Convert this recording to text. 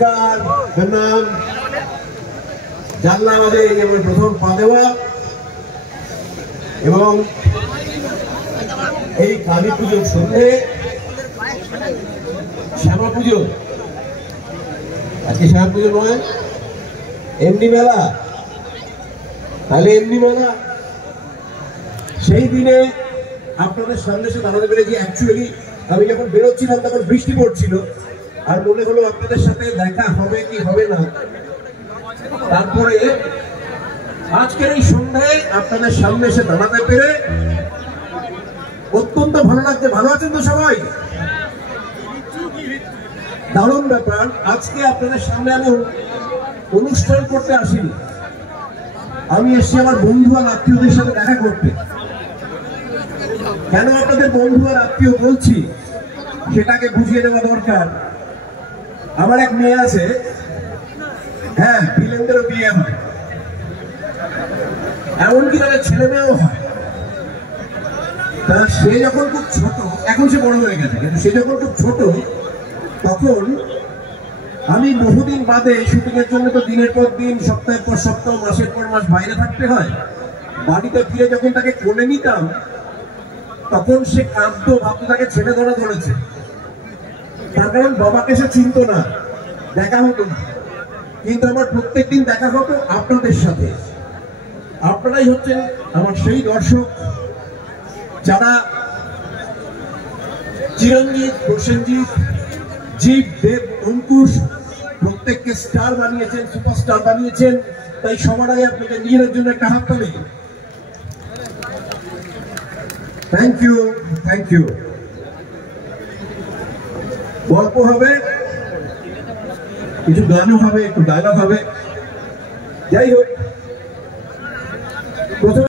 নমস্কার। নাম জানলা বাজে আমার প্রথম পা দেওয়া এবং এই কালী পুজোর সন্ধ্যে শ্যামা পুজো, আজকে শ্যামা পুজো নয়, এমনি মেলা। তাহলে এমনি মেলা সেই দিনে আপনাদের সামনে এসে দাঁড়াতে পেরেছি। অ্যাকচুয়ালি আমি যখন বেরোচ্ছিলাম তখন বৃষ্টি পড়ছিল, আর মনে হলো আপনাদের সাথে দেখা হবে কি হবে না। তারপরে আজকের এই সন্ধ্যায় আপনাদের সামনে এসে দাঁড়াতে পেরে অত্যন্ত ভালো লাগছে। ভালো আছেন তো সবাই? দারুণ ব্যাপার। আজকে আপনাদের সামনে আমি অনুষ্ঠান করতে আসিনি, আমি এসেছি আমার বন্ধু আর আত্মীয়দের সাথে দেখা করতে। কেন আপনাদের বন্ধু আর আত্মীয় বলছি সেটাকে বুঝিয়ে দেওয়া দরকার। আমার এক মেয়ে আছে, হ্যাঁ, ভিলেনদেরও বিয়ে হয়, এমনকি তাদের ছেলে মেয়েও হয়। তা সে যখন খুব ছোট, এখন সে বড় হয়ে গেছে, কিন্তু সে যখন খুব ছোট তখন আমি বহুদিন বাদে শুটিং এর জন্য তো দিনের পর দিন, সপ্তাহের পর সপ্তাহ, মাসের পর মাস বাইরে থাকতে হয়। বাড়িতে ফিরে যখন তাকে কোলে নিতাম তখন সে কাঁদতো, ভাবতো তাকে ছেলে ধরা ধরেছে। তার কারণ বাবাকে সে চিনত না, দেখা হতো না। কিন্তু আমার প্রত্যেকদিন দেখা হতো আপনাদের সাথে। আপনারাই হচ্ছেন আমার সেই দর্শক যারা চিরঞ্জিত, প্রসেনজিৎ, জীব, দেব, অঙ্কুশ প্রত্যেককে স্টার বানিয়েছেন, সুপারস্টার বানিয়েছেন। তাই সবার আগে আপনাকে নিজের জন্য একটা হাত তালি। Thank you, thank you. গল্প হবে, কিছু গানও হবে, একটু ডায়লগ হবে। যাই হোক, প্রথমে